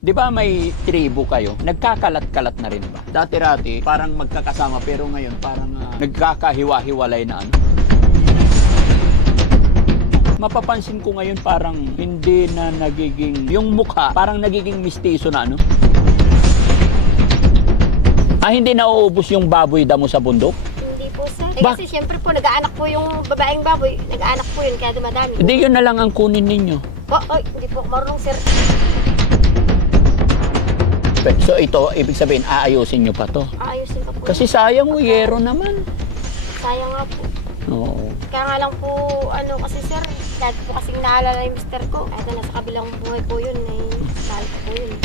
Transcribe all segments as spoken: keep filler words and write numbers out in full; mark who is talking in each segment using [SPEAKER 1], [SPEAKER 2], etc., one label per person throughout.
[SPEAKER 1] Di ba may tribo kayo? Nagkakalat-kalat na rin ba? Dati-rati, parang magkakasama pero ngayon parang uh, nagkakahiwa-hiwalay na ano. Mapapansin ko ngayon parang hindi na nagiging, yung mukha parang nagiging mistiso na ano. Ah, hindi nauubos yung baboy damo sa bundok?
[SPEAKER 2] Hindi po, sir. Eh,
[SPEAKER 1] Ba-
[SPEAKER 2] kasi siyempre po, nag-aanak po yung babaeng baboy. Nag-aanak po yun, kaya dumadami.
[SPEAKER 1] Hindi yun na lang ang kunin ninyo.
[SPEAKER 2] Po, oy, hindi po ako marunong, sir.
[SPEAKER 1] So ito, ibig sabihin, aayusin nyo pa to.
[SPEAKER 2] Aayusin ka po.
[SPEAKER 1] Kasi sayang, uyero naman.
[SPEAKER 2] Sayang nga po.
[SPEAKER 1] Oo.
[SPEAKER 2] Kaya nga lang po, ano kasi, sir, dati po kasing naalala yung mister ko. Kahit na nasa kabilang buhay po yun, eh, mahal ko po yun.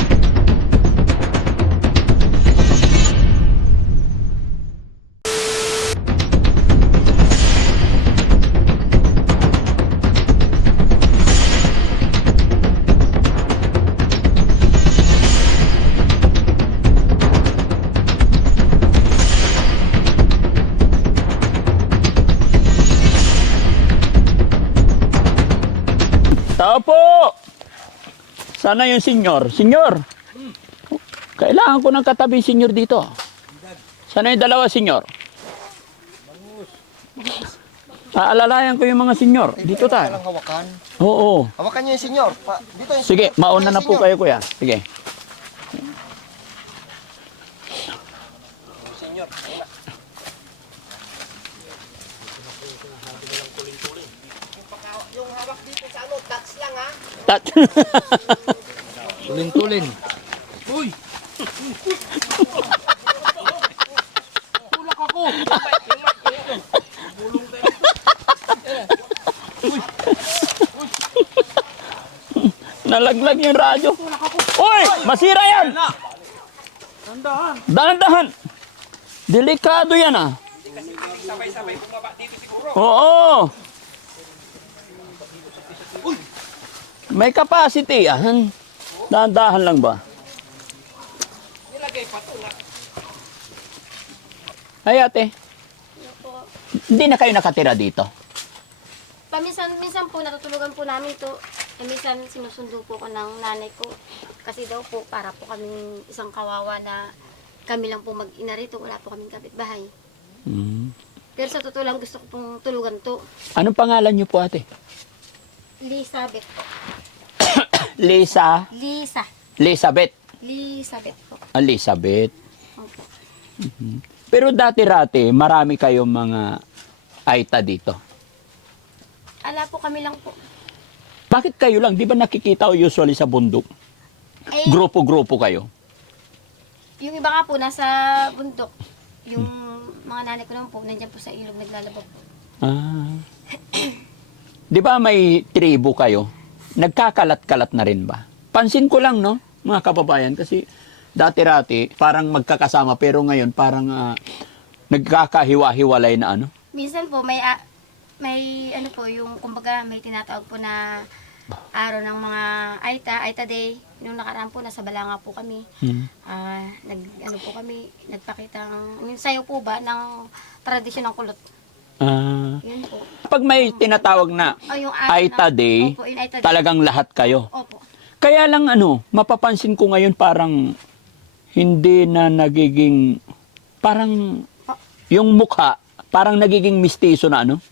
[SPEAKER 1] Tao po! Sana yung senyor. Senyor! Kailangan ko ng katabi senyor dito. Sana yung dalawa senyor. Aalalayan ko yung mga senyor. Dito tayo.
[SPEAKER 3] Walang hawakan.
[SPEAKER 1] Oo.
[SPEAKER 3] Hawakan niyo yung senyor. Pa, dito yung
[SPEAKER 1] Sige, mauna na po kayo kuya. Sige.
[SPEAKER 3] senyor. Yung hawak dito sa ano, touch lang ha.
[SPEAKER 1] Tat.
[SPEAKER 4] Tulin-tulin. Uy! Tulak ako!
[SPEAKER 1] Nalaglag yung radyo. Uy! Masira yan!
[SPEAKER 4] Tandahan!
[SPEAKER 1] Dahan-dahan! Delikado yan ah.
[SPEAKER 3] Sabay-sabay bumaba dito siguro.
[SPEAKER 1] Oo. May capacity ah. Dahan-dahan lang ba?
[SPEAKER 3] Nilagay pa to na.
[SPEAKER 1] Ay ate,
[SPEAKER 2] Ano po.
[SPEAKER 1] hindi na kayo nakatira dito.
[SPEAKER 2] Paminsan, minsan po, natutulugan po namin to. Eh, minsan, sinusundo po ko ng nanay ko. Kasi daw po, para po kaming isang kawawa na kami lang po mag-ina rito. Wala po kaming kapitbahay.
[SPEAKER 1] Hmm.
[SPEAKER 2] Pero sa totoo lang, gusto ko pong tulugan to.
[SPEAKER 1] Anong pangalan niyo po ate?
[SPEAKER 2] Elizabeth po.
[SPEAKER 1] Lisa.
[SPEAKER 2] Lisa.
[SPEAKER 1] Elizabeth.
[SPEAKER 2] Elizabeth po.
[SPEAKER 1] Elizabeth.
[SPEAKER 2] Opo.
[SPEAKER 1] Pero dati-rati, marami kayong mga Aita dito.
[SPEAKER 2] Ala po kami lang po.
[SPEAKER 1] Bakit kayo lang? Di ba nakikita o usually sa bundok?
[SPEAKER 2] Eh,
[SPEAKER 1] Grupo-grupo kayo.
[SPEAKER 2] yung iba nga po, nasa bundok. Yung mga nanay ko naman po, nandyan po sa ilog, naglalaba po.
[SPEAKER 1] Ah. Di ba may tribo kayo? Nagkakalat-kalat na rin ba? Pansin ko lang, no, mga kababayan, kasi dati-rati parang magkakasama pero ngayon parang ah, nagkakahiwa-hiwalay na ano.
[SPEAKER 2] Minsan po, may, ah, may ano po, yung kumbaga may tinatawag po na araw ng mga Aita, Aita Day. Nung nakaraan po, nasa Balanga po kami.
[SPEAKER 1] Hmm.
[SPEAKER 2] Ah, nag, ano po kami, nagpakita ng, yung sayo po ba, ng tradisyon ng kulot.
[SPEAKER 1] Ah.
[SPEAKER 2] Yun po.
[SPEAKER 1] Pag may tinatawag na
[SPEAKER 2] Oh, yung araw
[SPEAKER 1] Aita
[SPEAKER 2] ng-
[SPEAKER 1] Day,
[SPEAKER 2] Opo, yung Aita Day.
[SPEAKER 1] talagang lahat kayo.
[SPEAKER 2] Opo.
[SPEAKER 1] Kaya lang ano, mapapansin ko ngayon parang hindi na nagiging, parang yung mukha, parang nagiging mistiso na ano.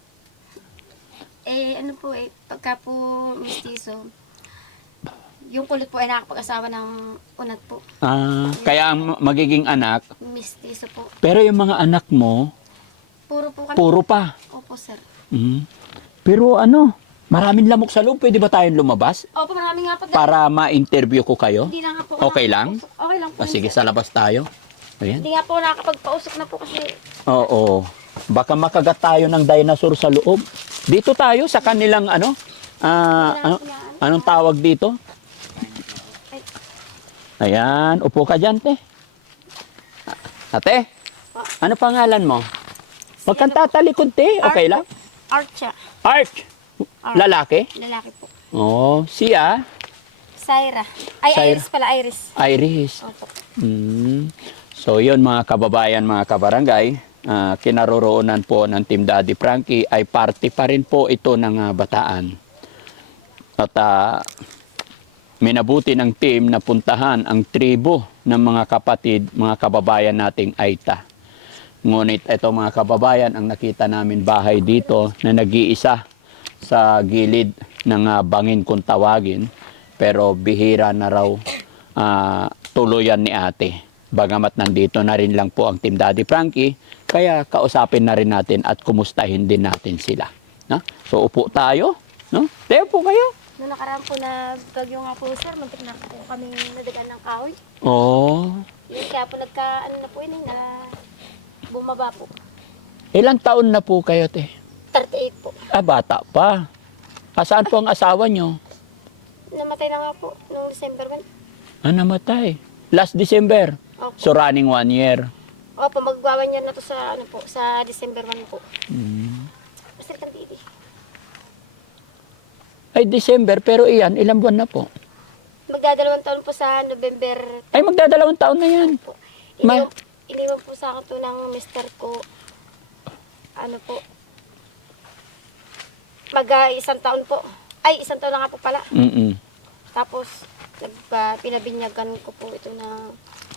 [SPEAKER 2] Eh, ano po eh, pagka po mistiso, yung kulot po ay nakakapag-asawa ng unat po.
[SPEAKER 1] Ah, kaya ang magiging anak,
[SPEAKER 2] Mistiso po.
[SPEAKER 1] pero yung mga anak mo,
[SPEAKER 2] Puro po kami.
[SPEAKER 1] puro pa.
[SPEAKER 2] Opo, sir.
[SPEAKER 1] Mhm. Pero ano, maraming lamok sa loob. Pwede ba tayong lumabas
[SPEAKER 2] Opo, marami nga po.
[SPEAKER 1] para ma-interview ko kayo?
[SPEAKER 2] Hindi na nga po.
[SPEAKER 1] Okay lang?
[SPEAKER 2] nakakapag-usok. Okay lang po.
[SPEAKER 1] O, sige,
[SPEAKER 2] sir.
[SPEAKER 1] sa labas tayo. Ayan.
[SPEAKER 2] Hindi nga po nakakapagpausok na po kasi.
[SPEAKER 1] Oo. Baka makagat tayo ng dinosaur sa loob. Dito tayo sa kanilang ano? Ah, ano anong tawag dito? Ayan, upo ka dyan, te. Ate, ano pangalan mo? Huwag kang tatalikod, te. Okay lang?
[SPEAKER 2] Archa.
[SPEAKER 1] Art. Lalaki?
[SPEAKER 2] Lalaki po.
[SPEAKER 1] Oh, siya.
[SPEAKER 2] Syra. Ay,
[SPEAKER 1] Syra.
[SPEAKER 2] Iris pala, Iris.
[SPEAKER 1] Iris.
[SPEAKER 2] Opo.
[SPEAKER 1] Hmm. So yun mga kababayan, mga kabarangay, ah, kinaroroonan po ng Team Daddy Frankie ay party pa rin po ito ng ah, Bataan. At ah, minabuti ng team na puntahan ang tribo ng mga kapatid, mga kababayan nating Aita. Ngunit ito mga kababayan, ang nakita namin bahay dito na nag-iisa sa gilid ng ah, bangin kung tawagin. Pero bihira na raw ah, tuluyan ni ate. Bagamat nandito na rin lang po ang Team Daddy Frankie, kaya kausapin na rin natin at kumustahin din natin sila. No? So upo tayo. No? Tayo po kayo.
[SPEAKER 2] Noong nakaraan po na bagyo nga po sir, muntik na po kami nadagan ng kahoy.
[SPEAKER 1] Oh,
[SPEAKER 2] Yun kaya po nagka, ano na po yun eh, na bumaba po.
[SPEAKER 1] ilang taon na po kayo, te?
[SPEAKER 2] thirty-eight po.
[SPEAKER 1] Ah, bata pa. Asaan po ang asawa nyo?
[SPEAKER 2] Namatay na nga po noong December one.
[SPEAKER 1] Ah, namatay. Last December.
[SPEAKER 2] Opo.
[SPEAKER 1] So running one year.
[SPEAKER 2] Opo, magwawan yan na to sa, ano po, sa December one po.
[SPEAKER 1] Mm.
[SPEAKER 2] Masir kang titi.
[SPEAKER 1] Ay, December, pero iyan, ilang buwan na po?
[SPEAKER 2] Magdadalawang taon po sa November
[SPEAKER 1] Ay, magdadalawang taon na yan.
[SPEAKER 2] po.
[SPEAKER 1] Ma-
[SPEAKER 2] Iniwan, iniwan po sa akin to ng mister ko. Ano po. Mag ah, isang taon po. Ay, isang taon na nga po pala.
[SPEAKER 1] Mm-mm.
[SPEAKER 2] Tapos, nagpa, pinabinyagan ko po ito na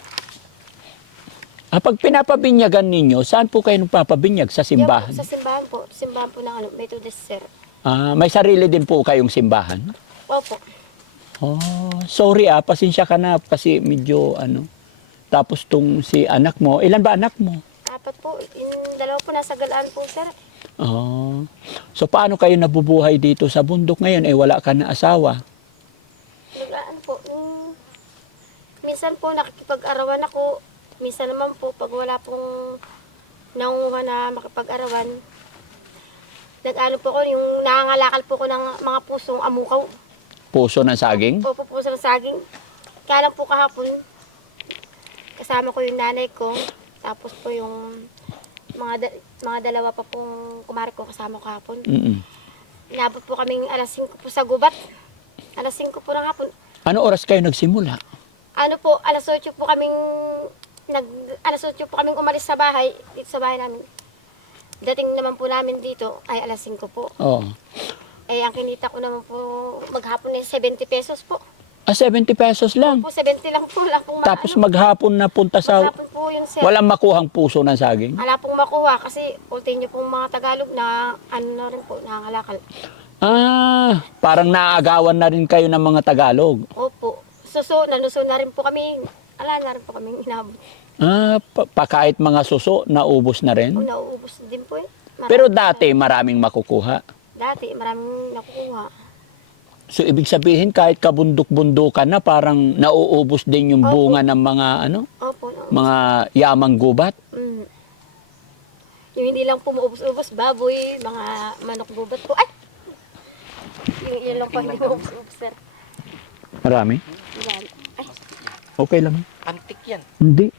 [SPEAKER 1] Ah, pag pinapabinyagan ninyo, saan po kayo nagpapabinyag? Sa
[SPEAKER 2] Yung
[SPEAKER 1] simbahan?
[SPEAKER 2] sa simbahan po. Simbahan po ng ano, Methodist sir.
[SPEAKER 1] Ah, may sarili din po kayong simbahan?
[SPEAKER 2] Opo.
[SPEAKER 1] Oh, sorry ah, pasensya ka na kasi medyo ano. Tapos tong si anak mo, ilan ba anak mo?
[SPEAKER 2] Apat po. Yung dalawa po nasa galaan po sir.
[SPEAKER 1] Oh. So paano kayo nabubuhay dito sa bundok ngayon? Eh wala ka na asawa.
[SPEAKER 2] Naglaan po. Yung, minsan po nakikipag-arawan ako. Minsan naman po pag wala pong nangunguha na makipag-arawan. Nag-ano po ko, yung nangangalakal po ko ng mga pusong amukaw.
[SPEAKER 1] Puso ng saging?
[SPEAKER 2] Opo po sa saging. Kaya lang po kahapon, kasama ko yung nanay ko. Tapos po yung mga da- mga dalawa pa pong kumari ko kasama ko kahapon.
[SPEAKER 1] Mm-mm.
[SPEAKER 2] Inabot po kaming alas singko po sa gubat. Alas singko po ng hapon.
[SPEAKER 1] Ano oras kayo nagsimula?
[SPEAKER 2] Ano po, alas otso po kaming nag alas otso po kaming umalis sa bahay, dito sa bahay namin. Dating naman po namin dito ay alas singko po.
[SPEAKER 1] Oh.
[SPEAKER 2] Eh ang kinita ko naman po maghapon ay seventy pesos po.
[SPEAKER 1] Ah, seventy pesos lang.
[SPEAKER 2] Po seventy lang po lang kung
[SPEAKER 1] Tapos maghapon na punta sa...
[SPEAKER 2] maghapon po yun sir.
[SPEAKER 1] Walang makuhang puso ng saging?
[SPEAKER 2] Wala pong makuha kasi ultin nyo pong mga Tagalog na ano na rin po, nangangalakal.
[SPEAKER 1] Ah, parang naaagawan na rin kayo ng mga Tagalog.
[SPEAKER 2] Opo. Suso, naluso na rin po kami. Ala na rin po kami inabot.
[SPEAKER 1] Ah, pa, pa kahit mga suso, naubos na rin?
[SPEAKER 2] O nauubos din po eh. Marami-
[SPEAKER 1] Pero dati, maraming makukuha.
[SPEAKER 2] Dati, maraming nakukuha.
[SPEAKER 1] So, ibig sabihin, kahit kabundok-bundukan na, parang nauubos din yung
[SPEAKER 2] Opo.
[SPEAKER 1] bunga ng mga, ano,
[SPEAKER 2] Opo. naubos.
[SPEAKER 1] mga yamang gubat.
[SPEAKER 2] Mm. Yung hindi lang po maubos-ubos, baboy, mga manok gubat po. Ay! Yung yun lang po hindi maubos-ubos sir.
[SPEAKER 1] Marami?
[SPEAKER 2] Yan. Ay,
[SPEAKER 1] Okay lang.
[SPEAKER 3] Antik yan.
[SPEAKER 1] Hindi.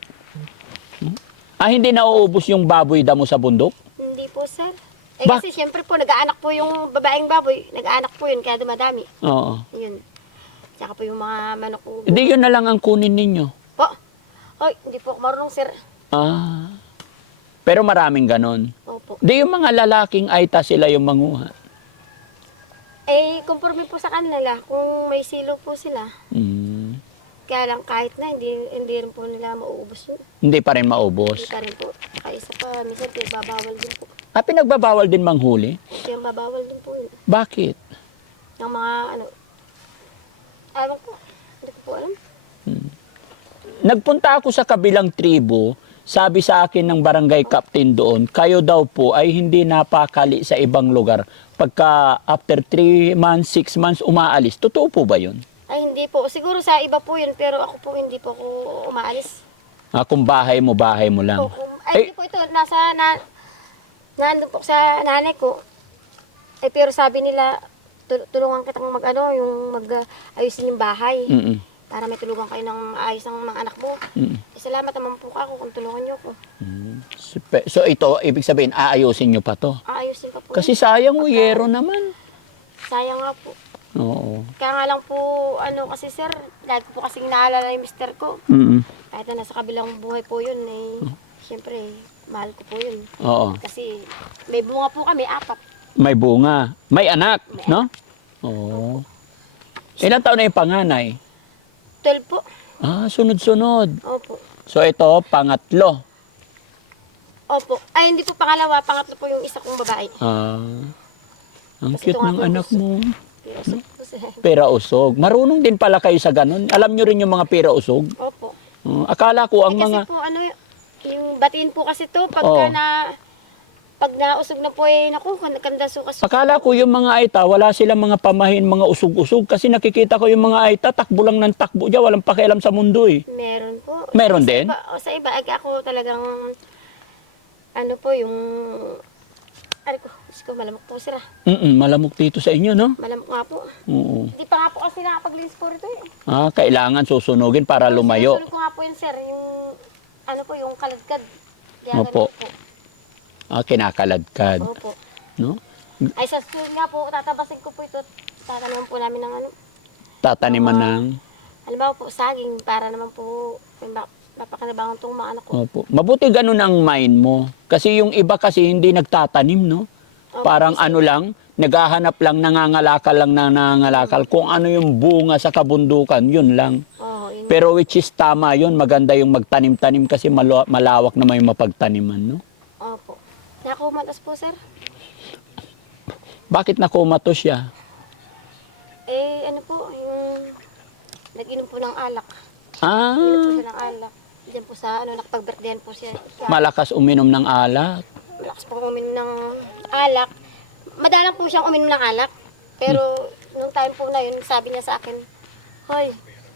[SPEAKER 1] Ah, hindi nauubos yung baboy damo sa bundok?
[SPEAKER 2] hindi po sir. Eh
[SPEAKER 1] Ba-
[SPEAKER 2] kasi siyempre po, nag-aanak po yung babaeng baboy. Nag-aanak po yun, kaya dumadami.
[SPEAKER 1] Oo.
[SPEAKER 2] Yun. Tsaka po yung mga manok gubat.
[SPEAKER 1] Hindi yun na lang ang kunin ninyo.
[SPEAKER 2] Po. Hoy, hindi po ako marunong sir.
[SPEAKER 1] Ah. Pero maraming ganon.
[SPEAKER 2] Opo.
[SPEAKER 1] Di yung mga lalaking aita sila yung manguha.
[SPEAKER 2] Eh, conforme po sa kanila, kung may silo po sila.
[SPEAKER 1] Mm.
[SPEAKER 2] Kaya lang kahit na, hindi, hindi rin po nila mauubos yun.
[SPEAKER 1] Hindi pa rin maubos.
[SPEAKER 2] Hindi pa rin po. Kaya isa pa, minsan pinagbabawal din po.
[SPEAKER 1] Ah, pinagbabawal din manghuli?
[SPEAKER 2] Pinagbabawal din po yun.
[SPEAKER 1] Bakit?
[SPEAKER 2] Ng mga ano, alam ko, hindi ko po alam.
[SPEAKER 1] Nagpunta ako sa kabilang tribo, sabi sa akin ng barangay captain doon, kayo daw po ay hindi napakali sa ibang lugar. Pagka after three months, six months, umaalis. Totoo po ba yun?
[SPEAKER 2] Ay, hindi po. Siguro sa iba po yun, pero ako po hindi po ako umaalis.
[SPEAKER 1] Ah, kung bahay mo, bahay mo lang.
[SPEAKER 2] Po, kung, ay, hindi po ito. Nasa, na, nandun po sa nanay ko. Eh, pero sabi nila, tul- tulungan kitang mag, ano, yung mag-ayusin yung bahay.
[SPEAKER 1] Mm-mm.
[SPEAKER 2] Para may tulungan kayo ng ayos ng mga anak mo.
[SPEAKER 1] Mm.
[SPEAKER 2] Eh, salamat naman po ako kung tulungan niyo ko.
[SPEAKER 1] So, pe- So ito, ibig sabihin, aayusin nyo pa to.
[SPEAKER 2] Aayusin pa po.
[SPEAKER 1] Kasi sayang o, yero naman.
[SPEAKER 2] sayang nga po.
[SPEAKER 1] Oo.
[SPEAKER 2] Kaya nga lang po, ano kasi sir, dahil ko po kasing naalala yung mister ko.
[SPEAKER 1] Mm-mm.
[SPEAKER 2] Kahit na nasa kabilang buhay po yun, eh, siyempre, mahal ko po yun.
[SPEAKER 1] Oo.
[SPEAKER 2] Kasi may bunga po kami, apat.
[SPEAKER 1] May bunga. May anak, no? Oo. Ilang taon na yung panganay?
[SPEAKER 2] twelve po.
[SPEAKER 1] Ah, sunod-sunod.
[SPEAKER 2] Opo.
[SPEAKER 1] So ito, pangatlo.
[SPEAKER 2] Opo. Ay, hindi po pangalawa. Pangatlo po yung isa kong babae.
[SPEAKER 1] Ah, ang
[SPEAKER 2] Kasi
[SPEAKER 1] cute
[SPEAKER 2] ito nga
[SPEAKER 1] ng
[SPEAKER 2] po,
[SPEAKER 1] anak mo.
[SPEAKER 2] Pero sa po sir.
[SPEAKER 1] Pera usog. Marunong din pala kayo sa ganun. Alam nyo rin yung mga pera usog.
[SPEAKER 2] Opo.
[SPEAKER 1] Uh, akala ko ang
[SPEAKER 2] Ay, kasi
[SPEAKER 1] mga...
[SPEAKER 2] po, ano, yung batiin po kasi to, pagka
[SPEAKER 1] Oo.
[SPEAKER 2] na, pag nausog na po eh, naku, kandaso kasi.
[SPEAKER 1] Akala ko yung mga aita, wala silang mga pamahin, mga usog-usog. Kasi nakikita ko yung mga aita, takbo lang ng takbo dyan. Walang pakialam sa mundo eh.
[SPEAKER 2] Meron po.
[SPEAKER 1] Meron
[SPEAKER 2] Sa
[SPEAKER 1] din?
[SPEAKER 2] Iba, o, sa iba, ay, ako talagang, ano po, yung, ano ko, Diyos ko, malamok po sila.
[SPEAKER 1] Mm malamok dito sa inyo, no?
[SPEAKER 2] Malamok nga po.
[SPEAKER 1] Oo.
[SPEAKER 2] Hindi pa nga po kasi nakapag-linis po rito eh.
[SPEAKER 1] Ah, kailangan susunugin para lumayo.
[SPEAKER 2] Sinusunod ko nga po yun, sir, yung, ano po, yung kaladkad. Kaya
[SPEAKER 1] Opo.
[SPEAKER 2] ganun
[SPEAKER 1] Ah, kinakaladkad.
[SPEAKER 2] po. Opo.
[SPEAKER 1] No?
[SPEAKER 2] Ay, sa school nga po, tatabasin ko po ito. Tatanaman po namin ng ano.
[SPEAKER 1] Tataniman
[SPEAKER 2] Oo.
[SPEAKER 1] ng...
[SPEAKER 2] Halimbawa po, saging, para naman po, may ma- mapakanabangan itong mga anak ko.
[SPEAKER 1] Opo. Mabuti ganun ang mind mo. Kasi yung iba kasi hindi nagtatanim, no?
[SPEAKER 2] Opo,
[SPEAKER 1] Parang
[SPEAKER 2] kasi-
[SPEAKER 1] ano lang, naghahanap lang, nangangalakal lang na nangangalakal. Kung ano yung bunga sa kabundukan, yun lang.
[SPEAKER 2] Oo, yun.
[SPEAKER 1] Pero which is tama yun, maganda yung magtanim-tanim kasi malo- malawak na may mapagtaniman, no?
[SPEAKER 2] Opo. Nakumatas po, sir.
[SPEAKER 1] Bakit nakumato siya?
[SPEAKER 2] Eh, ano po, yung nag-inom po ng alak. Inom po
[SPEAKER 1] Ah,
[SPEAKER 2] siya ng alak. Diyan po sa, ano, nakapag-birthdayan po siya. Kaya,
[SPEAKER 1] malakas uminom ng alak.
[SPEAKER 2] malakas po uminom ng alak. Madalang po siyang uminom ng alak. Pero, nung time po na yun, sabi niya sa akin, Hoy,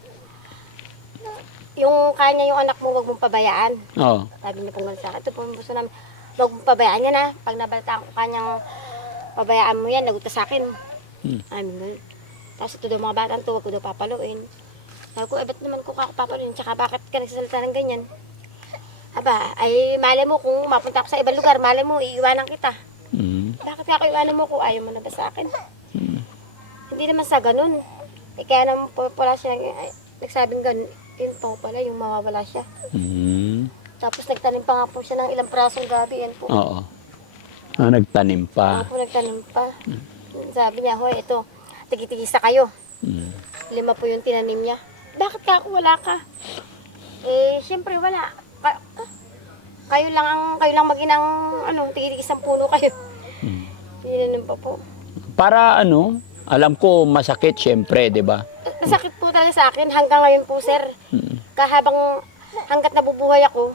[SPEAKER 2] yung kanya yung anak mo, wag mong pabayaan.
[SPEAKER 1] Oh.
[SPEAKER 2] Sabi niya po nga sa akin, ito po ang gusto namin, wag mong pabayaan yan ha. Pag nabalitaan ko kanyang pabayaan mo yan, nagutos sa akin.
[SPEAKER 1] Hmm.
[SPEAKER 2] Sabi mo, tapos ito daw mga batang to, wag ko daw papaluin. Sabi ko, eh ba't naman ko ako papaluin? Tsaka bakit ka nagsasalita ng ganyan? Aba, ay malay mo kung mapunta ako sa ibang lugar, malay mo, iiwanan kita.
[SPEAKER 1] Mm.
[SPEAKER 2] Bakit ako iwanan mo ko? Ayaw mo na ba sa akin?
[SPEAKER 1] Mm.
[SPEAKER 2] Hindi naman sa ganun. Eh, kaya naman po pala siya ay, nagsabing ganun. Yun po pala, yung mawawala siya.
[SPEAKER 1] Mm.
[SPEAKER 2] Tapos nagtanim pa nga po siya ng ilang prasong gabi. Yan po.
[SPEAKER 1] Oo. Ah, nagtanim pa.
[SPEAKER 2] Ako po nagtanim pa. Sabi niya, hoy, ito, tigi-tigisa kayo.
[SPEAKER 1] Mm.
[SPEAKER 2] Lima po yung tinanim niya. Bakit ka ako wala ka? Eh, siyempre wala. Ka- ah, kayo lang ang, kayo lang maginang, ano, tigi-tigis ang puno kayo.
[SPEAKER 1] Mm.
[SPEAKER 2] Tinanim pa po.
[SPEAKER 1] Para ano, alam ko masakit syempre, 'di ba?
[SPEAKER 2] Nasakit po talaga sa akin hanggang ngayon po, sir.
[SPEAKER 1] Mm.
[SPEAKER 2] Kahabang hanggat nabubuhay ako,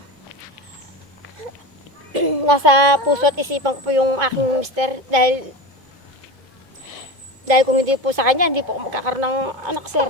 [SPEAKER 2] nasa puso at isipan ko po yung aking mister dahil dahil kung hindi po sa kanya, hindi po ako magkakaroon ng anak, sir.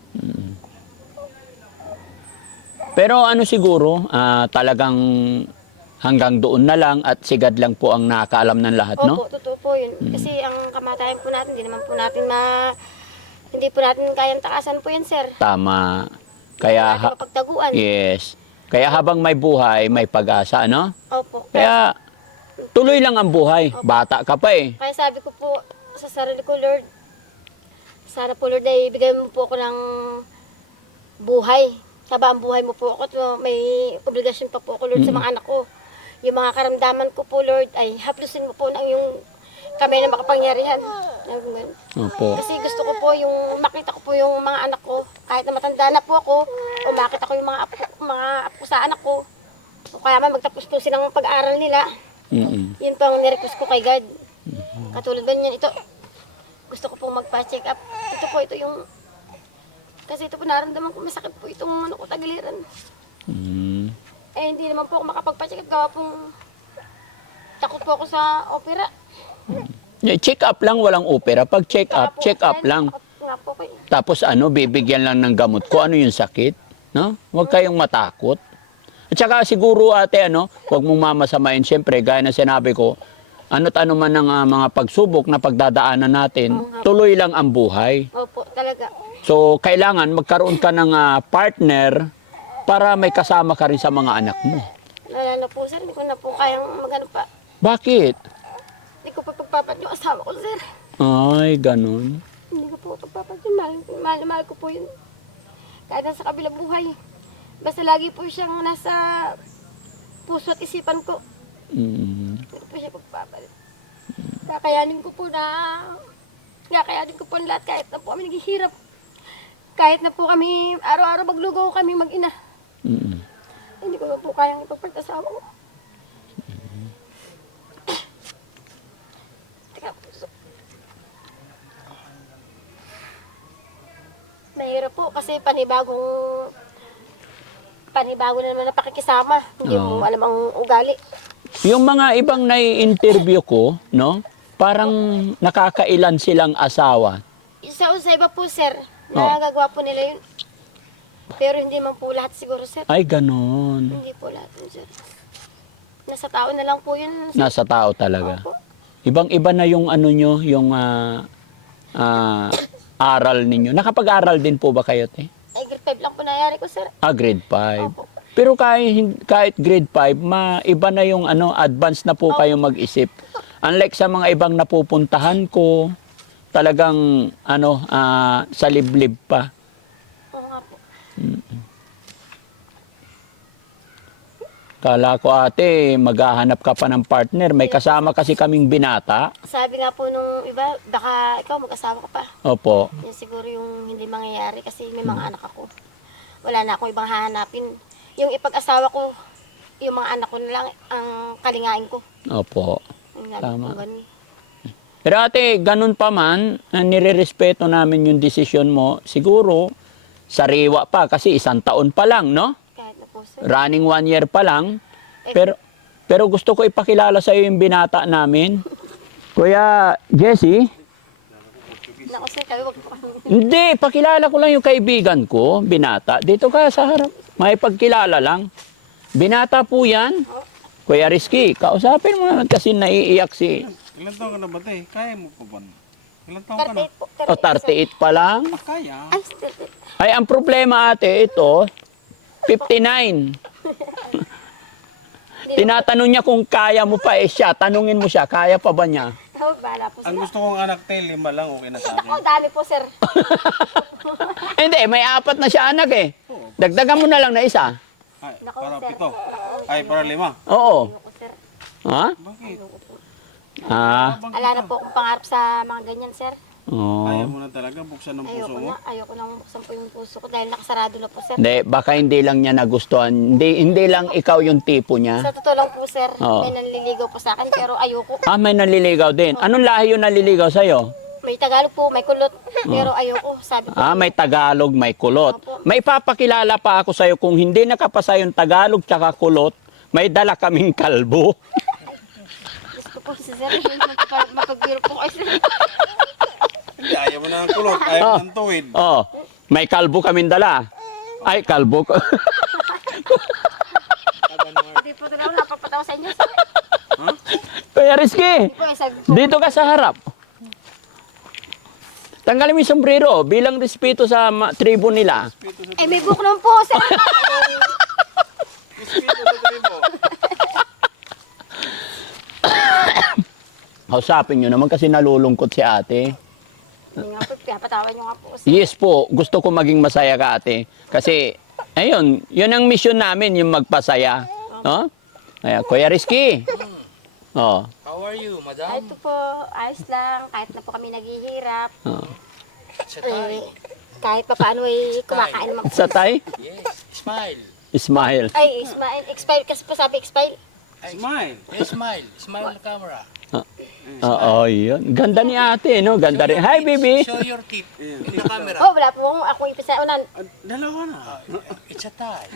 [SPEAKER 1] Pero ano siguro, ah, talagang hanggang doon na lang at sigad lang po ang nakakaalam ng lahat, no?
[SPEAKER 2] Opo, totoo po yun. Kasi ang kamatayan po natin, hindi naman po natin ma... Hindi po natin kayang takasan po yan, sir.
[SPEAKER 1] Tama. Kaya,
[SPEAKER 2] Hindi
[SPEAKER 1] ha-
[SPEAKER 2] natin mapagtaguan.
[SPEAKER 1] yes. Kaya habang may buhay, may pag-asa, no?
[SPEAKER 2] Opo.
[SPEAKER 1] Kaya, tuloy lang ang buhay. Bata ka pa eh.
[SPEAKER 2] Kaya sabi ko po sa sarili ko, Lord, sana po, Lord, ay ibigay mo po ako ng buhay. Habang buhay mo po ako, to, may obligasyon pa po ako, Lord, sa mga anak ko. Yung mga karamdaman ko po, Lord, ay haplusin mo po ng yung kamay na makapangyarihan. Ganun.
[SPEAKER 1] Opo.
[SPEAKER 2] Kasi gusto ko po yung makita ko po yung mga anak ko, kahit na matanda na po ako, o makita ko yung mga apo, mga apo sa anak ko, o kaya man magtapos po silang pag-aaral nila.
[SPEAKER 1] Mm-mm.
[SPEAKER 2] Yun po ang nirequest ko kay God. Katulad ba niyan, ito, gusto ko pong magpa-check up. Ito po, ito yung, kasi ito po naramdaman ko, masakit po itong ano ko, tagiliran.
[SPEAKER 1] Mm.
[SPEAKER 2] Eh, hindi naman po ako makapagpa-check up, gawa pong takot po ako sa opera.
[SPEAKER 1] Yeah, check up lang, walang opera. Pag check
[SPEAKER 2] Kaya
[SPEAKER 1] up,
[SPEAKER 2] po,
[SPEAKER 1] check up
[SPEAKER 2] kaya
[SPEAKER 1] lang.
[SPEAKER 2] takot nga po kayo.
[SPEAKER 1] Tapos ano, bibigyan lang ng gamot ko. Ano yung sakit? No? Huwag kayong matakot. At saka siguro ate, ano, huwag mong mamasamain. Siyempre, gaya na sinabi ko, ano't ano man ang ah, mga pagsubok na pagdadaanan natin, tuloy lang ang buhay.
[SPEAKER 2] Opo, talaga.
[SPEAKER 1] So, kailangan magkaroon ka ng ah, partner para may kasama ka rin sa mga anak mo.
[SPEAKER 2] Nalala po, sir, hindi ko na po kayang magano pa.
[SPEAKER 1] Bakit?
[SPEAKER 2] Hindi ko pa pagpapat yung asawa ko, sir.
[SPEAKER 1] Ay, ganun.
[SPEAKER 2] Hindi ko po pagpapat yun. Mahal, mahal, mahal ko po yun. Kahit nasa kabilang buhay. Basta lagi po siyang nasa puso at isipan ko.
[SPEAKER 1] Mm.
[SPEAKER 2] Hindi ko po siya pagpapalit. Kakayanin ko po na... Kakayanin ko po ang lahat kahit na po kami naghihirap. Kahit na po kami, araw-araw maglugaw kami mag-ina.
[SPEAKER 1] Mm.
[SPEAKER 2] Hindi ko na po kayang ipagpagkasawa ko. Teka, puso. Mahirap po kasi panibagong panibago na naman na pakikisama. Hindi
[SPEAKER 1] Oo.
[SPEAKER 2] mo alam ang ugali.
[SPEAKER 1] Yung mga ibang nai-interview ko, no? Parang nakakailan silang asawa.
[SPEAKER 2] Isa o sa iba po, sir,
[SPEAKER 1] Oo.
[SPEAKER 2] nagagawa po nila yun. Pero hindi man po lahat siguro, sir.
[SPEAKER 1] Ay, ganon.
[SPEAKER 2] Hindi po lahat yun, sir. Nasa tao na lang po yun. Sir.
[SPEAKER 1] Nasa tao talaga.
[SPEAKER 2] Opo.
[SPEAKER 1] Ibang-iba na yung ano nyo, yung ah, ah, aral ninyo. Nakapag-aral din po ba kayo, te?
[SPEAKER 2] Ay, grade five lang po nangyari ko, sir.
[SPEAKER 1] Ah, grade five.
[SPEAKER 2] Opo.
[SPEAKER 1] Pero kahit, kahit grade five, ma, iba na yung ano, advance na po kayo mag-isip. Unlike sa mga ibang napupuntahan ko, talagang ano, ah, sa liblib pa.
[SPEAKER 2] Oo nga po.
[SPEAKER 1] Kala ko ate, maghahanap ka pa ng partner. May kasama kasi kaming binata.
[SPEAKER 2] Sabi nga po nung iba, baka ikaw mag-asawa ka pa.
[SPEAKER 1] Opo.
[SPEAKER 2] Yan siguro yung hindi mangyayari kasi may mga anak ako. Wala na akong ibang hahanapin. Yung ipag-asawa ko, yung mga anak ko na lang ang kalingain ko.
[SPEAKER 1] Opo.
[SPEAKER 2] Yung lagi
[SPEAKER 1] Tama.
[SPEAKER 2] kong ganun.
[SPEAKER 1] Pero ate, ganun pa man, ah, nirerespeto namin yung desisyon mo. Siguro, sariwa pa kasi isang taon pa lang, no?
[SPEAKER 2] Kahit na po, sir.
[SPEAKER 1] Running one year pa lang. Pero, pero gusto ko ipakilala sa iyo yung binata namin. Kuya Jesse,
[SPEAKER 2] Naku, sir, kayo wag po kami.
[SPEAKER 1] hindi, pakilala ko lang yung kaibigan ko, binata. Dito ka sa harap. May pagkilala lang. Binata po yan. Kuya Rizky, kausapin mo naman kasi naiiyak si...
[SPEAKER 4] Ilan taon ka na ba, te? Kaya mo pa ba? Ilan taon ka na?
[SPEAKER 2] thirty-eight po.
[SPEAKER 1] O, thirty-eight pa lang.
[SPEAKER 4] Ah, kaya.
[SPEAKER 2] Ay, thirty-eight.
[SPEAKER 1] Ay, ang problema ate, ito, fifty-nine. Tinatanong niya kung kaya mo pa eh siya. Tanungin mo siya, kaya pa ba niya?
[SPEAKER 2] Oh, bahala po, sir.
[SPEAKER 4] Ang gusto kong anak, te, lima lang, okay na sa
[SPEAKER 2] Ako,
[SPEAKER 4] akin.
[SPEAKER 2] dami po, sir.
[SPEAKER 1] Hindi, may apat na siya anak eh. Dagdagan mo na lang na isa.
[SPEAKER 4] Ay,
[SPEAKER 2] Naku,
[SPEAKER 4] para
[SPEAKER 2] sir.
[SPEAKER 4] pito. Ay, para lima.
[SPEAKER 1] Oo.
[SPEAKER 2] Ayoko, sir.
[SPEAKER 1] Ha?
[SPEAKER 4] Bakit?
[SPEAKER 2] Ayoko po.
[SPEAKER 1] Ah.
[SPEAKER 2] Ala na po akong pangarap sa mga ganyan, sir.
[SPEAKER 1] Oo.
[SPEAKER 4] Ayaw mo na talaga buksan ng puso
[SPEAKER 2] Ayoko
[SPEAKER 4] mo.
[SPEAKER 2] na. Ayoko na buksan po yung puso ko dahil nakasarado na po, sir.
[SPEAKER 1] Hindi, baka hindi lang niya nagustuhan. Hindi, hindi lang ikaw yung tipo
[SPEAKER 2] Sa
[SPEAKER 1] niya.
[SPEAKER 2] totoo lang po, sir,
[SPEAKER 1] Oo.
[SPEAKER 2] may nanliligaw po sa akin pero ayoko.
[SPEAKER 1] Ah, may naliligaw din. Anong lahi yung naliligaw sa'yo?
[SPEAKER 2] May Tagalog po, may kulot, pero ayoko. Sabi ko,
[SPEAKER 1] Ah, may Tagalog, may kulot. May papakilala pa ako sa'yo kung hindi nakapasa yung Tagalog tsaka kulot, may dala kaming kalbo.
[SPEAKER 2] gusto po si sir, mapag- mapagbiro po kayo, sir.
[SPEAKER 4] Hindi, ayaw mo na ng kulot, ayaw mo ng tuwid.
[SPEAKER 1] Oh, may kalbo kaming dala. Ay, kalbo ko.
[SPEAKER 2] Hindi po talaga napapatawa sa inyo, sir.
[SPEAKER 1] Kuya Rizky,
[SPEAKER 2] Hindi po, eh, sabi po,
[SPEAKER 1] dito ka sa harap. Tanggalin mo yung sombrero bilang respeto sa ma- tribo nila.
[SPEAKER 2] eh may book naman po, sir.
[SPEAKER 4] Espiritu sa tribo.
[SPEAKER 1] Kausapin nyo naman kasi nalulungkot si ate.
[SPEAKER 2] Hindi nga po, pinapatawa nyo nga po, sir.
[SPEAKER 1] Yes po, gusto ko maging masaya ka ate. Kasi, ayun, yun ang mission namin, yung magpasaya. No? Kaya, Kuya Rizky. Oh.
[SPEAKER 3] How are you,
[SPEAKER 2] Ay,
[SPEAKER 3] madam?
[SPEAKER 2] ito po, ayos lang. Kahit na po kami naghihirap.
[SPEAKER 1] Oh.
[SPEAKER 3] Sa tay.
[SPEAKER 2] Eh, kahit pa paano ay kumakain naman po.
[SPEAKER 1] Sa tay,
[SPEAKER 3] Yes. Smile.
[SPEAKER 1] smile.
[SPEAKER 2] Ay, smile, expire kasi po sabi, expire.
[SPEAKER 4] Smile.
[SPEAKER 3] Yes, smile. Smile on the camera.
[SPEAKER 1] Oo, yun. Ganda ni ate, no? Ganda rin. Hi, baby.
[SPEAKER 3] Show your teeth in the camera.
[SPEAKER 2] Oh, wala po akong akong ipis na unan.
[SPEAKER 4] Ah, dalawa na.
[SPEAKER 3] It's a tie.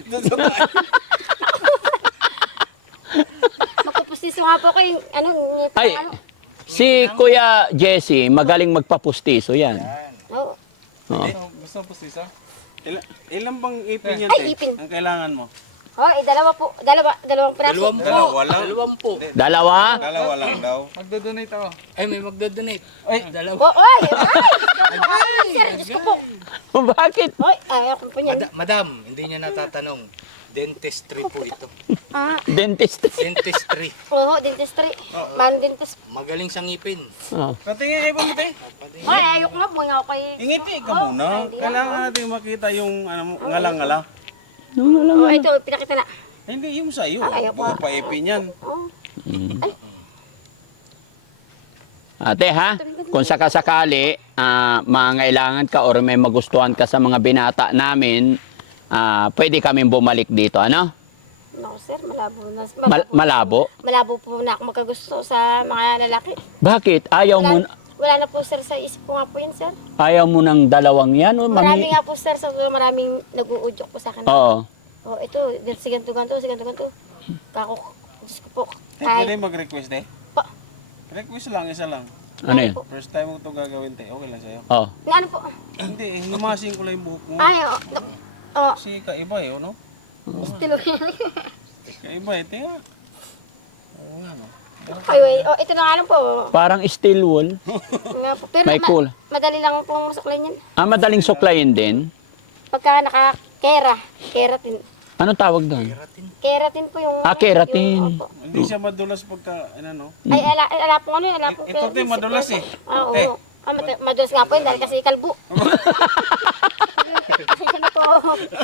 [SPEAKER 2] Magpupustiso nga po ko yung, ano, ngipin,
[SPEAKER 1] Ay,
[SPEAKER 2] ano.
[SPEAKER 1] si Kuya Jesse, magaling magpapustiso yan.
[SPEAKER 2] Oh.
[SPEAKER 1] Oo.
[SPEAKER 4] Gusto mo pustisa? Ilan, ilan bang ipin yan,
[SPEAKER 2] Ay,
[SPEAKER 4] te?
[SPEAKER 2] ipin.
[SPEAKER 4] Ang kailangan mo?
[SPEAKER 2] Oh, eh, dalawa po, dalawa, dalawang piraso.
[SPEAKER 3] Dalawampu.
[SPEAKER 4] Dalawa lang.
[SPEAKER 3] Dalawampu.
[SPEAKER 1] Dalawa?
[SPEAKER 4] Dalawa lang daw.
[SPEAKER 5] Magdo-donate ako.
[SPEAKER 3] Ay, may magdodonate.
[SPEAKER 4] Ay,
[SPEAKER 3] Dalawa.
[SPEAKER 2] Oh, ay, ay, sir, Diyos ko po.
[SPEAKER 1] Bakit?
[SPEAKER 2] Oy, ayaw ko po niyan.
[SPEAKER 3] Mada- Madam, hindi niya natatanong. Dentistry po ito.
[SPEAKER 2] Ah,
[SPEAKER 1] Dentist.
[SPEAKER 3] Dentistry.
[SPEAKER 2] oo, dentistry. Man dentist.
[SPEAKER 3] Magaling sa ngipin.
[SPEAKER 1] Oh.
[SPEAKER 4] patingin ipin mo, te.
[SPEAKER 2] Ay, ayaw ko nga, buhay nga ako kay...
[SPEAKER 4] Ingipi ka
[SPEAKER 2] Oh,
[SPEAKER 4] muna.
[SPEAKER 2] hindi na.
[SPEAKER 4] Kailangan natin makita yung ano, mo, ngalang-ngala.
[SPEAKER 2] Oh, ito, pinakita na.
[SPEAKER 4] Hindi, yung sa'yo.
[SPEAKER 2] Ah, ayaw
[SPEAKER 4] Baka
[SPEAKER 2] ko.
[SPEAKER 4] paipin yan.
[SPEAKER 2] Oh.
[SPEAKER 1] Mm. Ate ha, kung sakasakali, ah, mangailangan ka or may magustuhan ka sa mga binata namin, ah, pwede kaming bumalik dito, ano?
[SPEAKER 2] Naku sir, malabo na.
[SPEAKER 1] Mal- malabo?
[SPEAKER 2] Malabo po na ako magkagusto sa mga lalaki.
[SPEAKER 1] Bakit? Ayaw mo,
[SPEAKER 2] Wala, wala na po sir sa isip ko nga po yan sir.
[SPEAKER 1] ayaw mo ng dalawang yan? O,
[SPEAKER 2] Marami
[SPEAKER 1] mami-
[SPEAKER 2] nga po sir, sa maraming nag-uudyok po sa akin.
[SPEAKER 1] Oo.
[SPEAKER 2] Oh, ito, si ganito ganito, si ganito ganito. Kako, Diyos ko po.
[SPEAKER 4] Te, pwede mag-request eh.
[SPEAKER 2] Pa,
[SPEAKER 4] Request lang, isa lang.
[SPEAKER 1] Ano yun?
[SPEAKER 4] First time mo ito gagawin, te. Okay lang sa'yo.
[SPEAKER 1] Oo.
[SPEAKER 2] na ano po?
[SPEAKER 4] Hindi, eh, himasin ko lang yung buhok mo.
[SPEAKER 2] Ay, oh, no, oh,
[SPEAKER 4] Kasi kaiba eh, no?
[SPEAKER 2] estilo yan.
[SPEAKER 4] Kaiba eh, te ha. Oo nga, no?
[SPEAKER 2] Ay, wait, oh, ito na nga lang po.
[SPEAKER 1] Parang steel wool.
[SPEAKER 2] Nga po. Pero
[SPEAKER 1] May
[SPEAKER 2] ma-
[SPEAKER 1] cool.
[SPEAKER 2] madali lang pong masuklayin yan.
[SPEAKER 1] Ah, madaling suklayin din.
[SPEAKER 2] Pagka naka-kera, keratin.
[SPEAKER 1] Anong tawag doon?
[SPEAKER 2] Keratin po yung...
[SPEAKER 1] Ah, keratin.
[SPEAKER 2] Yung, opo.
[SPEAKER 4] Hindi siya madulas pagka, ano, no?
[SPEAKER 2] Ay, ala, ay, ala po ano yun, ala po.
[SPEAKER 4] Ito, te, madulas eh.
[SPEAKER 2] Ah, oo.
[SPEAKER 4] Te.
[SPEAKER 2] Ah, mad- madulas nga po yun dahil kasi kalbo. Pasensya na po.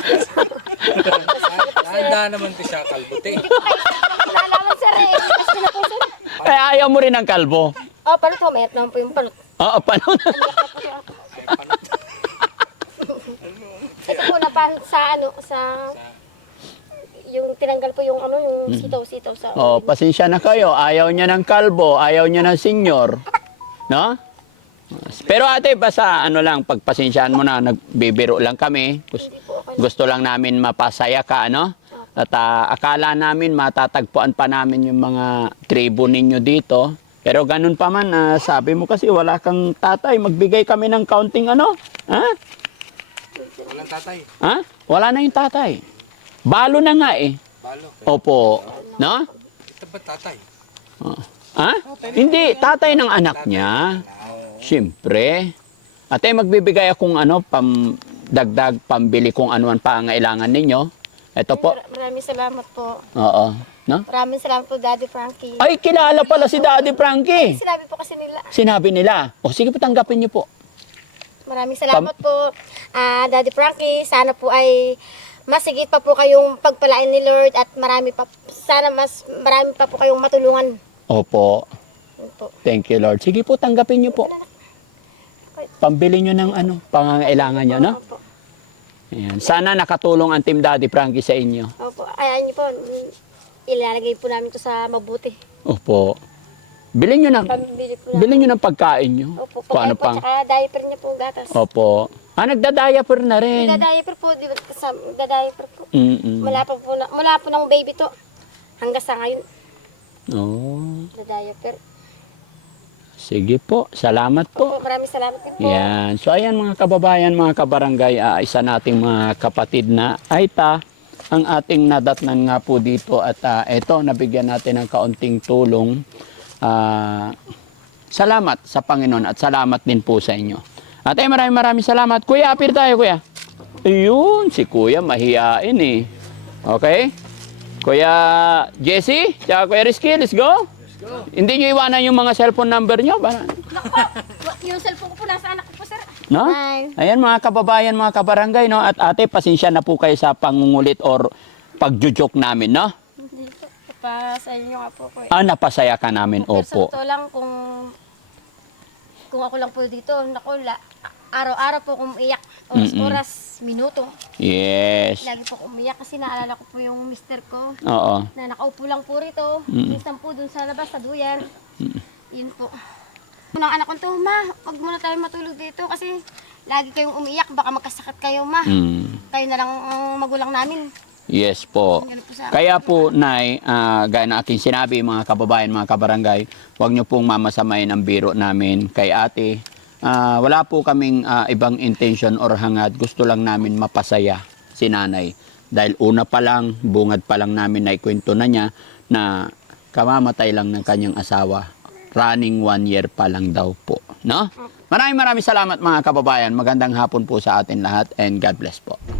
[SPEAKER 3] Handa naman ito siya, kalbuti.
[SPEAKER 2] Nalaman sir eh. Pasensya na po sir.
[SPEAKER 1] Ay, ayaw mo rin ng kalbo.
[SPEAKER 2] Oh, panot po. Mayat naman po yung panot.
[SPEAKER 1] Oo, paano?
[SPEAKER 2] Ito po na pan sa ano, sa... Yung tinanggal po yung ano, yung sitaw-sitaw sa...
[SPEAKER 1] Oh, pasensya na kayo. Ayaw niya ng kalbo, ayaw niya ng senior. No? Pero ate, basta ano lang, pagpasensyaan mo na, nagbibiro lang kami. Gusto,
[SPEAKER 2] Hindi po ako.
[SPEAKER 1] gusto lang namin mapasaya ka, ano? At ah, akala namin matatagpuan pa namin yung mga tribo ninyo dito. Pero ganun pa man, ah, sabi mo kasi wala kang tatay. Magbigay kami ng counting ano? Ha?
[SPEAKER 3] Walang tatay.
[SPEAKER 1] Ha? Wala na yung tatay. Balo na nga eh.
[SPEAKER 3] Palo.
[SPEAKER 1] Opo. No?
[SPEAKER 3] Ito ba tatay?
[SPEAKER 1] Oh. Ha? Hindi, tatay ng anak niya. Siyempre. Ate, magbibigay akong ano, pam, dagdag, pambili kung ano ang pangailangan ninyo. Ito po.
[SPEAKER 2] Mar- Maraming salamat po.
[SPEAKER 1] Oo. No?
[SPEAKER 2] Maraming salamat po, Daddy Frankie.
[SPEAKER 1] Ay, kilala pala si Daddy Frankie.
[SPEAKER 2] Sinabi po kasi nila.
[SPEAKER 1] Sinabi nila. O, sige po, tanggapin niyo po.
[SPEAKER 2] Maraming salamat po, ah, Daddy Frankie. Sana po ay masigit pa po kayong pagpalain ni Lord at marami pa, sana mas marami pa po kayong matulungan.
[SPEAKER 1] Opo.
[SPEAKER 2] Yun po.
[SPEAKER 1] Thank you, Lord. Sige po, tanggapin niyo po. Pambili niyo ng ano, pangangailangan niyo, no?
[SPEAKER 2] Opo.
[SPEAKER 1] Ayan. Sana nakatulong ang Team Daddy Frankie sa inyo.
[SPEAKER 2] Opo. Ayan niyo po, mm, ilalagay po namin to sa mabuti.
[SPEAKER 1] Opo. Bilhin niyo ng,
[SPEAKER 2] Pambili po namin.
[SPEAKER 1] bilhin niyo ng pagkain niyo.
[SPEAKER 2] Opo.
[SPEAKER 1] Kung ano
[SPEAKER 2] Pagkain po,
[SPEAKER 1] pang.
[SPEAKER 2] tsaka diaper niya po, gatas.
[SPEAKER 1] Opo. Ah, nagda-diaper na rin.
[SPEAKER 2] Nagda-diaper po, di ba? Kasama, nagda-diaper po.
[SPEAKER 1] Mm-mm.
[SPEAKER 2] Mula pa po, na, mula po ng baby to. Hanggang sa ngayon,
[SPEAKER 1] Oh.
[SPEAKER 2] nagda-diaper.
[SPEAKER 1] Sige po. Salamat po.
[SPEAKER 2] Opo, maraming salamat din po.
[SPEAKER 1] Yan. So ayan mga kababayan, mga kabarangay, ah, isa nating mga kapatid na Aita, ang ating nadatnan nga po dito at ah, eto, nabigyan natin ng kaunting tulong. Ah, salamat sa Panginoon at salamat din po sa inyo. At ay maraming maraming salamat. Kuya, apir tayo kuya. Ayun, si kuya mahiyain eh. Okay? Kuya Jesse, tsaka Kuya Rizky, let's go. Hindi nyo iwanan yung mga cellphone number nyo. Para,
[SPEAKER 2] Yung cellphone ko po nasa anak ko po, sir.
[SPEAKER 1] no?
[SPEAKER 2] Bye.
[SPEAKER 1] Ayan mga kababayan, mga kabarangay, no? At ate, pasensya na po kayo sa pangungulit or pagjujok namin, no?
[SPEAKER 2] Hindi po. Pa sa inyo nga po ko eh.
[SPEAKER 1] Ah, napasaya ka namin,
[SPEAKER 2] Pero sa
[SPEAKER 1] opo.
[SPEAKER 2] totoo lang kung kung ako lang po dito, naku, la, araw-araw po akong umiyak. Oras-oras, minuto.
[SPEAKER 1] Yes.
[SPEAKER 2] Lagi po akong umiyak kasi naalala ko po yung mister ko
[SPEAKER 1] Oo.
[SPEAKER 2] na nakaupo lang po rito.
[SPEAKER 1] Mm.
[SPEAKER 2] Minsan po dun sa labas, sa duyan. Yun po. Unang anak ko to, ma, wag muna tayo matulog dito kasi lagi kayong umiyak, baka magkasakit kayo, ma.
[SPEAKER 1] Mm.
[SPEAKER 2] Kayo na lang ang magulang namin.
[SPEAKER 1] Yes po.
[SPEAKER 2] Ganun po sa akin.
[SPEAKER 1] Kaya po, Nay, ah, gaya na aking sinabi, mga kababayan, mga kabarangay, huwag niyo pong mamasamayin ang biro namin kay ate. Ah, wala po kaming ah, ibang intention or hangad. Gusto lang namin mapasaya si nanay. Dahil una pa lang, bungad pa lang namin na ikwento na niya na kamamatay lang ng kanyang asawa. Running one year pa lang daw po. No? Maraming maraming salamat mga kababayan. Magandang hapon po sa atin lahat and God bless po.